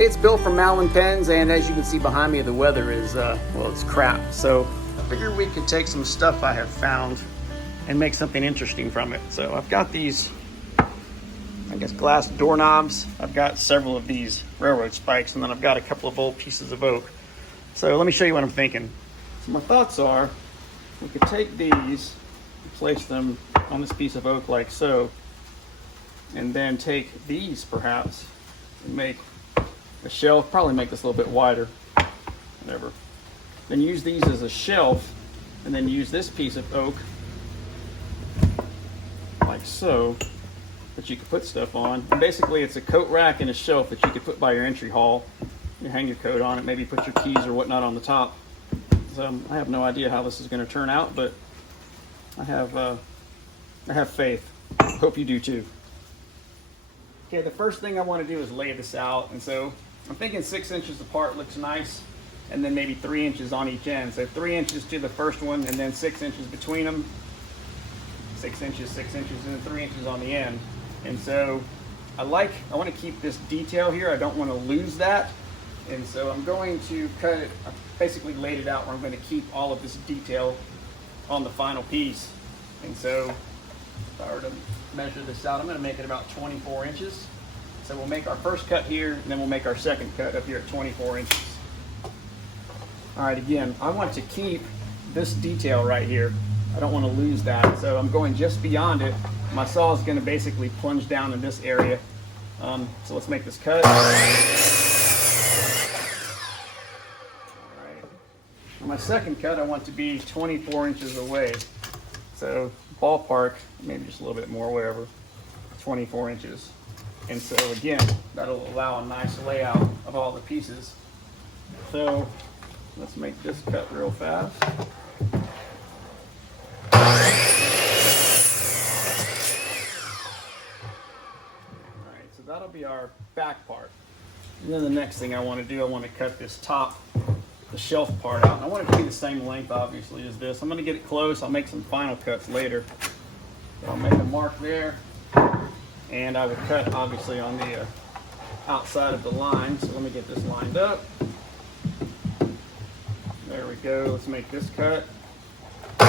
Hey, it's Bill from Mallin Pens, and as you can see behind me, the weather is, well, it's crap. So I figured we could take some stuff I have found and make something interesting from it. So I've got these, I guess, glass doorknobs. I've got several of these railroad spikes, and then I've got a couple of old pieces of oak. So let me show you what I'm thinking. So my thoughts are, we could take these, place them on this piece of oak like so, and then take these perhaps and make a shelf, probably make this a little bit wider, whatever. Then use these as a shelf, and then use this piece of oak like so, that you could put stuff on. And basically it's a coat rack and a shelf that you could put by your entry hall. You hang your coat on it, maybe put your keys or whatnot on the top. So I have no idea how this is going to turn out, but I have faith. Hope you do too. Okay, the first thing I want to do is lay this out, and so I'm thinking 6 inches apart looks nice, and then maybe 3 inches on each end. So 3 inches to the first one, and then 6 inches between them. 6 inches, and then 3 inches on the end. And so I want to keep this detail here. I don't want to lose that. And so I'm going to cut it. I basically laid it out where I'm going to keep all of this detail on the final piece. And so if I were to measure this out, I'm going to make it about 24 inches. So we'll make our first cut here, and then we'll make our second cut up here at 24 inches. All right, again, I want to keep this detail right here. I don't want to lose that, so I'm going just beyond it. My saw is going to basically plunge down in this area. So let's make this cut. All right. For my second cut, I want to be 24 inches away. So ballpark, maybe just a little bit more, wherever, 24 inches. And so again, that'll allow a nice layout of all the pieces. So let's make this cut real fast. All right, so that'll be our back part. And then the next thing I want to do, I want to cut this top, the shelf part out. And I want it to be the same length, obviously, as this. I'm going to get it close. I'll make some final cuts later. So I'll make a mark there. And I will cut, obviously, on the outside of the line. So let me get this lined up. There we go. Let's make this cut. All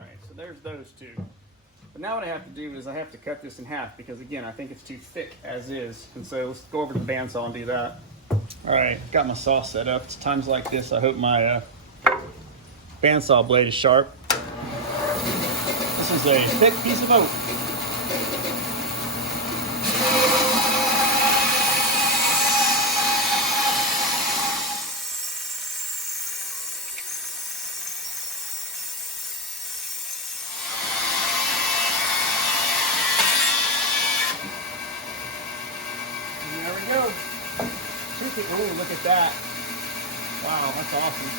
right, so there's those two. But now what I have to do is I have to cut this in half because, again, I think it's too thick as is. And so let's go over to the bandsaw and do that. All right, got my saw set up. It's times like this I hope my bandsaw blade is sharp. This is a thick piece of oak. And there we go. Oh, look at that. Wow, that's awesome.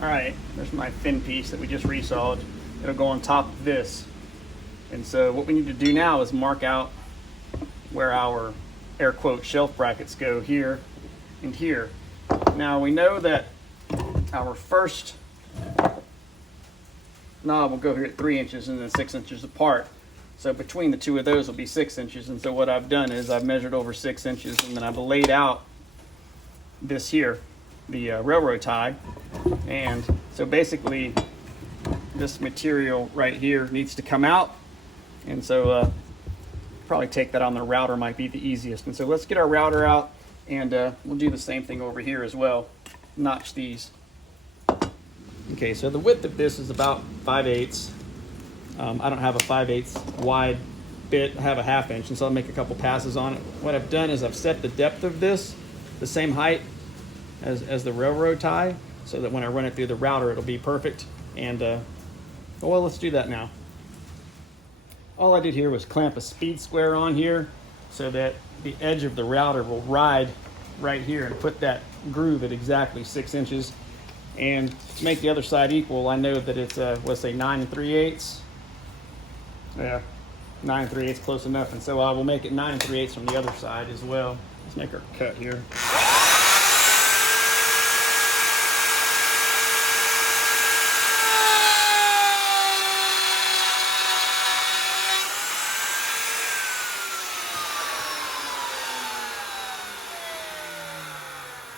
All right, there's my thin piece that we just resawed. It'll go on top of this. And so what we need to do now is mark out where our air quote shelf brackets go here and here. Now we know that our first knob will go here at 3 inches and then 6 inches apart. So between the two of those will be 6 inches. And so what I've done is I've measured over 6 inches, and then I've laid out this here, the railroad tie. And so basically this material right here needs to come out, and so probably take that on the router might be the easiest. And so let's get our router out, and we'll do the same thing over here as well. Notch these. Okay, so the width of this is about 5/8. I don't have a 5/8 wide bit. I have a 1/2 inch, and so I'll make a couple passes on it. What I've done is I've set the depth of this the same height as the railroad tie, so that when I run it through the router, it'll be perfect. And well, let's do that now. All I did here was clamp a speed square on here so that the edge of the router will ride right here and put that groove at exactly 6 inches. And to make the other side equal, I know that it's let's say 9 3/8. Yeah, 9 3/8 close enough. And so I will make it 9 3/8 from the other side as well. Let's make our cut here.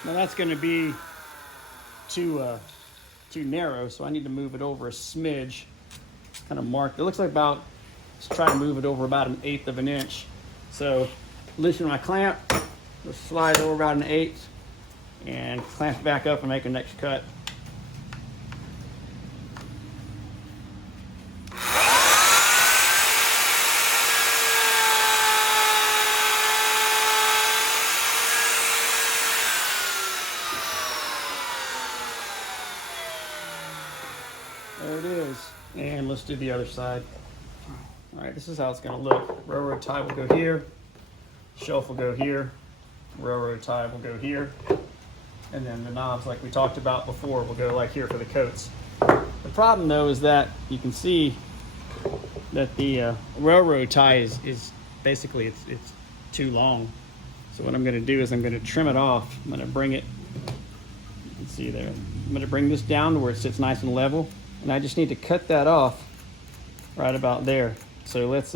Now that's going to be too narrow, so I need to move it over a smidge. Kind of marked. It looks like about, let's try to move it over about 1/8 of an inch. So loosen my clamp, just slide over about 1/8 and clamp back up and make a next cut. There it is. And let's do the other side. All right, this is how it's going to look. Railroad tie will go here, shelf will go here, railroad tie will go here, and then the knobs, like we talked about before, will go like here for the coats. The problem though is that you can see that the railroad tie is basically it's too long. So what I'm going to do is I'm going to trim it off. I'm going to bring it, you can see there, I'm going to bring this down to where it sits nice and level, and I just need to cut that off right about there. So let's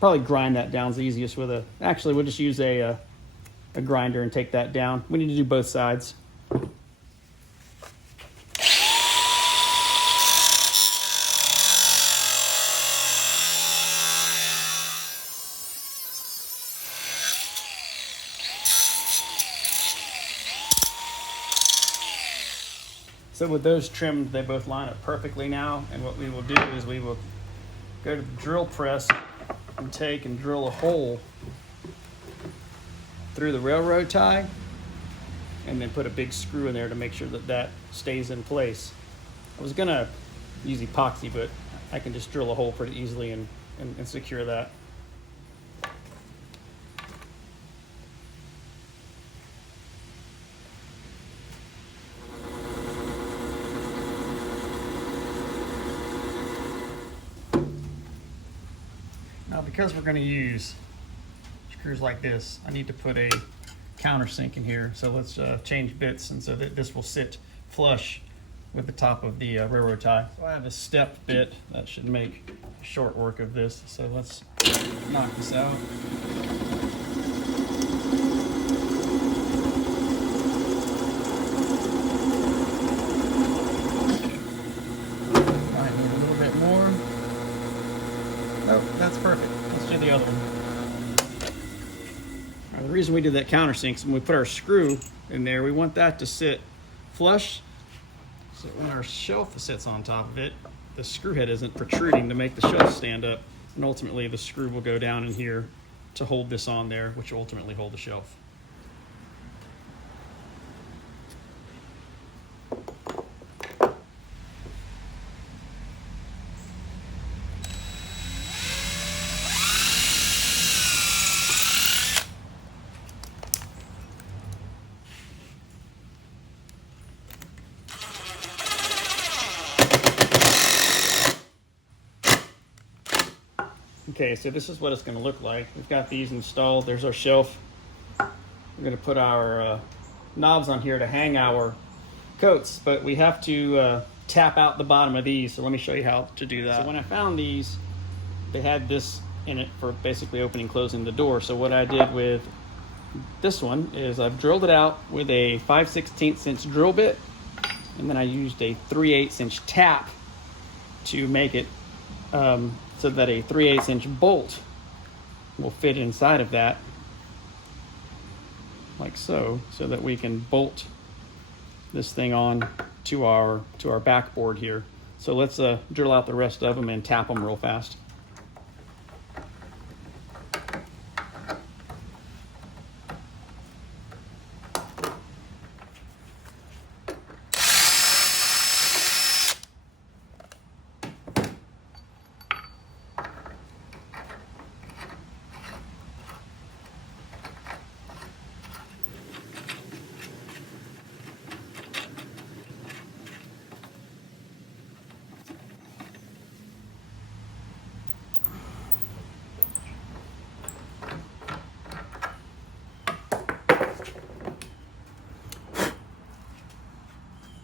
probably grind that down. Is the easiest with a, actually we'll just use a grinder and take that down. We need to do both sides. So with those trimmed, they both line up perfectly now. And what we will do is we will go to the drill press and take and drill a hole through the railroad tie and then put a big screw in there to make sure that that stays in place. I was gonna use epoxy, but I can just drill a hole pretty easily and secure that. Now, because we're going to use screws like this, I need to put a countersink in here. So let's change bits, and so that this will sit flush with the top of the railroad tie. So I have a step bit that should make short work of this. So let's knock this out. I need a little bit more. Oh, that's perfect. Let's do the other one. Now, the reason we did that countersink is when we put our screw in there, we want that to sit flush. So when our shelf sits on top of it, the screw head isn't protruding to make the shelf stand up. And ultimately the screw will go down in here to hold this on there, which will ultimately hold the shelf. Okay, so this is what it's going to look like. We've got these installed. There's our shelf. We're going to put our knobs on here to hang our coats, but we have to tap out the bottom of these. So let me show you how to do that. So when I found these, they had this in it for basically opening and closing the door. So what I did with this one is I've drilled it out with a 5/16 inch drill bit, and then I used a 3/8 inch tap to make it so that a 3/8 inch bolt will fit inside of that, like so that we can bolt this thing on to our backboard here. So let's drill out the rest of them and tap them real fast.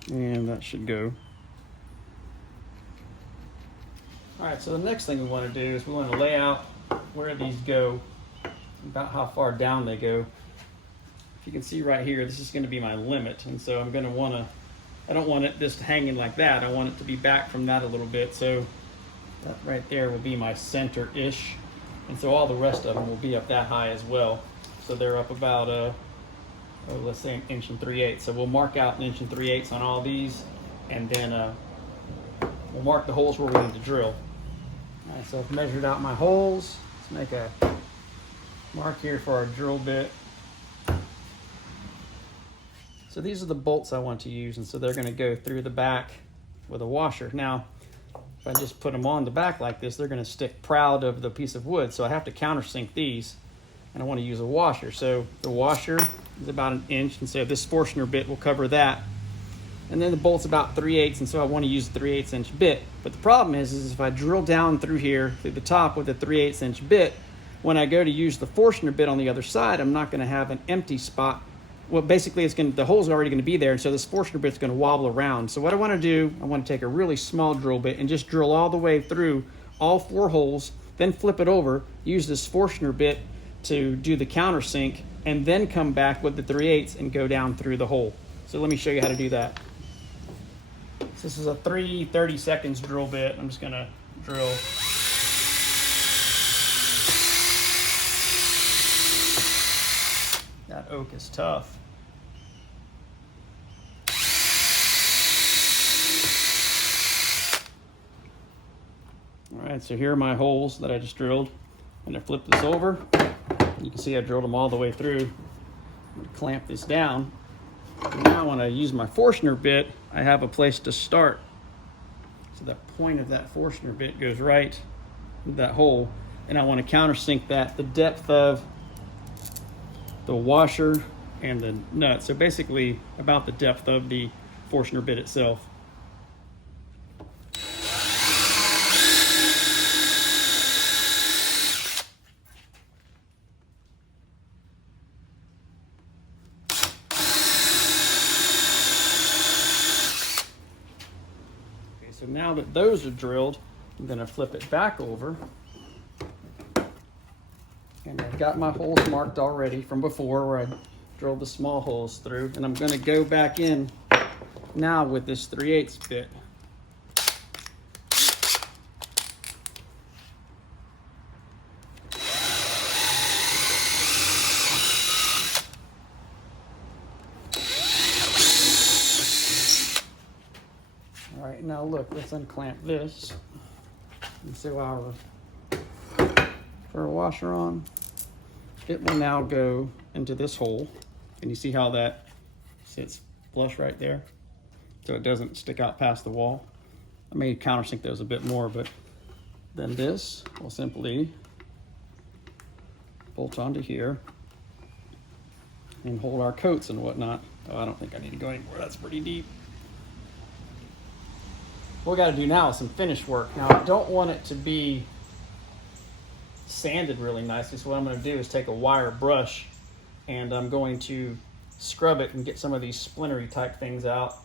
And that should go. All right, so the next thing we want to do is we want to lay out where these go, about how far down they go. if you can see right here, this is going to be my limit, and so I'm going to want to, I don't want it just hanging like that. I want it to be back from that a little bit. So that right there will be my center-ish, and so all the rest of them will be up that high as well. So they're up about let's say 1 3/8. So we'll mark out 1 3/8 on all these, and then we'll mark the holes where we need to drill. All right, so I've measured out my holes. Let's make a mark here for our drill bit. So these are the bolts I want to use, and so they're going to go through the back with a washer. Now, if I just put them on the back like this, they're going to stick proud of the piece of wood, so I have to countersink these, and I want to use a washer. So the washer is about 1 inch, and so this Forstner bit will cover that. And then the bolt's about 3/8, and so I want to use a 3/8 inch bit. But the problem is if I drill down through here, through the top with a 3/8 inch bit, when I go to use the Forstner bit on the other side, I'm not going to have an empty spot. Well, basically, the holes are already going to be there, and so this Forstner bit's going to wobble around. So what I want to do, I want to take a really small drill bit and just drill all the way through all 4 holes, then flip it over, use this Forstner bit to do the countersink, and then come back with the 3/8 and go down through the hole. So let me show you how to do that. So this is a 3/30 seconds drill bit. I'm just going to drill. That oak is tough. All right, so here are my holes that I just drilled. I'm going to flip this over. You can see I drilled them all the way through. I'm going to clamp this down. And now when I use my Forstner bit, I have a place to start. So the point of that Forstner bit goes right in that hole, and I want to countersink that the depth of the washer and the nut. So basically about the depth of the Forstner bit itself. Okay, so now that those are drilled, I'm going to flip it back over. And I've got my holes marked already from before where I drilled the small holes through. And I'm going to go back in now with this 3/8 bit. All right, now look, let's unclamp this and see our washer on. It will now go into this hole, and you see how that sits flush right there, so it doesn't stick out past the wall. I may countersink those a bit more, but then this will simply bolt onto here and hold our coats and whatnot. Oh, I don't think I need to go anymore. That's pretty deep. What we got to do now is some finish work. Now, I don't want it to be sanded really nicely, so what I'm going to do is take a wire brush, and I'm going to scrub it and get some of these splintery type things out,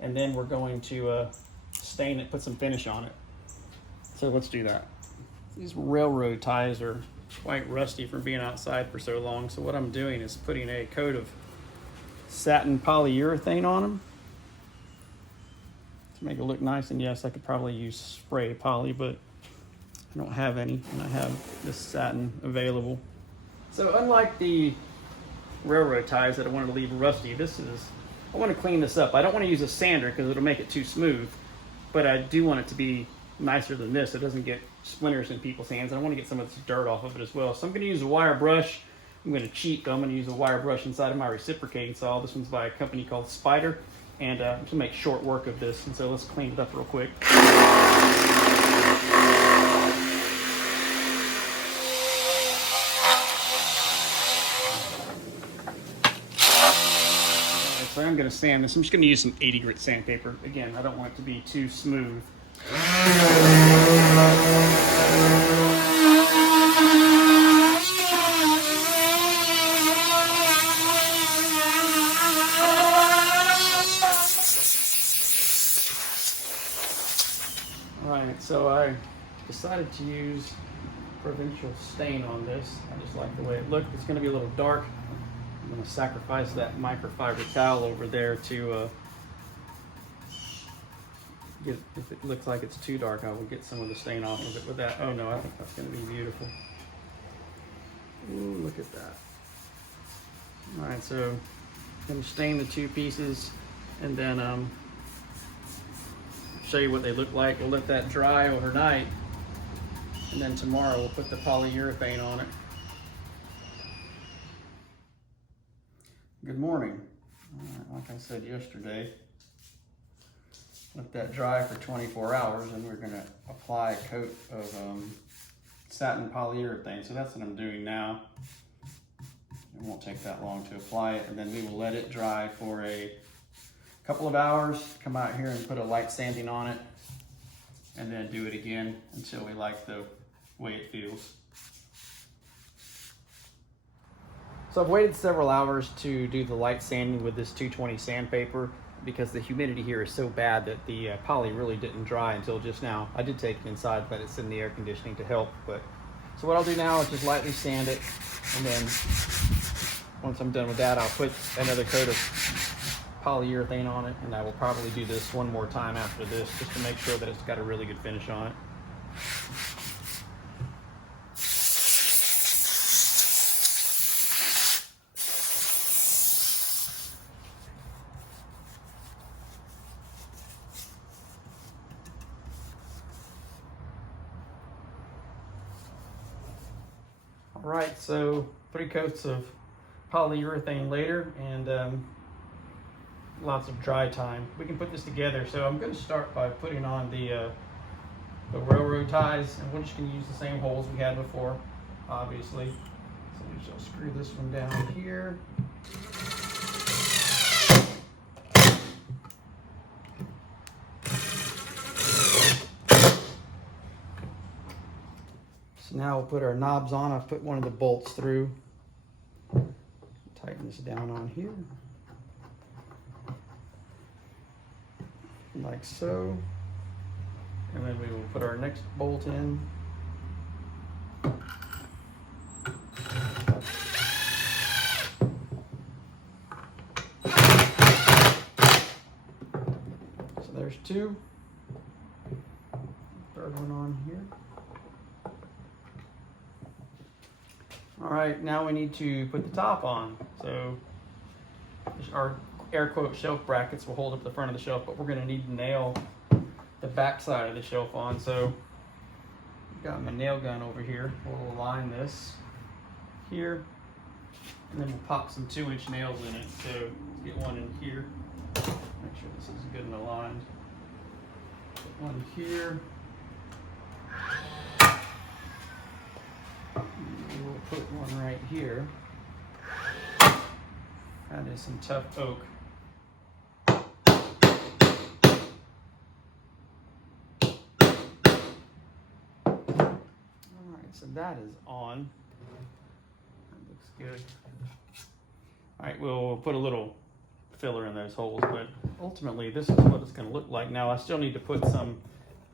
and then we're going to stain it, put some finish on it. So let's do that. These railroad ties are quite rusty from being outside for so long, so what I'm doing is putting a coat of satin polyurethane on them to make it look nice. And yes, I could probably use spray poly, but I don't have any, and I have this satin available. So unlike the railroad ties that I wanted to leave rusty, I want to clean this up. I don't want to use a sander because it'll make it too smooth, but I do want it to be nicer than this. It doesn't get splinters in people's hands. I want to get some of this dirt off of it as well. So I'm going to use a wire brush. I'm going to cheat, though. I'm going to use a wire brush inside of my reciprocating saw. This one's by a company called Spider, and I'm going to make short work of this. And so let's clean it up real quick. So I'm going to sand this. I'm just going to use some 80 grit sandpaper. Again, I don't want it to be too smooth. Alright, so I decided to use provincial stain on this. I just like the way it looked. It's going to be a little dark. I'm going to sacrifice that microfiber towel over there to get, if it looks like it's too dark, I will get some of the stain off of it with that. Oh no, I think that's going to be beautiful. Ooh, look at that. All right, so I'm going to stain the two pieces and then show you what they look like. We'll let that dry overnight, and then tomorrow we'll put the polyurethane on it. Good morning. Like I said yesterday, let that dry for 24 hours and we're going to apply a coat of satin polyurethane. So that's what I'm doing now. It won't take that long to apply it, and then we will let it dry for a couple of hours, come out here and put a light sanding on it, and then do it again until we like the way it feels. So I've waited several hours to do the light sanding with this 220 sandpaper because the humidity here is so bad that the poly really didn't dry until just now. I did take it inside, but it's in the air conditioning to help. So what I'll do now is just lightly sand it, and then once I'm done with that, I'll put another coat of polyurethane on it, and I will probably do this one more time after this just to make sure that it's got a really good finish on it. All right, so 3 coats of polyurethane later, and lots of dry time. We can put this together. So I'm going to start by putting on the railroad ties, and we're just going to use the same holes we had before, obviously. So we shall screw this one down here. So now we'll put our knobs on. I've put one of the bolts through. Tighten this down on here. Like so. And then we will put our next bolt in. So there's 2. Third one on here. All right, now we need to put the top on. So our air quote shelf brackets will hold up the front of the shelf, but we're going to need to nail the back side of the shelf on. So I've got my nail gun over here. We'll align this here, and then we'll pop some 2-inch nails in it. So let's get one in here. Make sure this is good and aligned. Put one here. And we'll put one right here. That is some tough oak. Alright, so that is on. That looks good. Alright, we'll put a little filler in those holes, but ultimately this is what it's going to look like. Now I still need to put some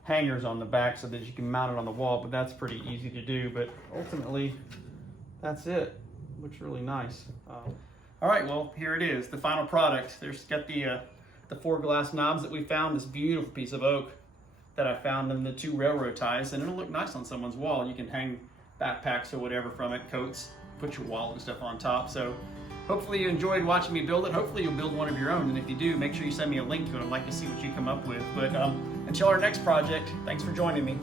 hangers on the back so that you can mount it on the wall, but that's pretty easy to do. But ultimately, that's it. Looks really nice. All right, well, here it is, the final product. There's got the 4 glass knobs that we found, this beautiful piece of oak that I found, and the 2 railroad ties, and it'll look nice on someone's wall. You can hang backpacks or whatever from it, coats, put your wallet and stuff on top. So hopefully you enjoyed watching me build it. Hopefully you'll build one of your own, and if you do, make sure you send me a link to it. I'd like to see what you come up with. But until our next project, thanks for joining me.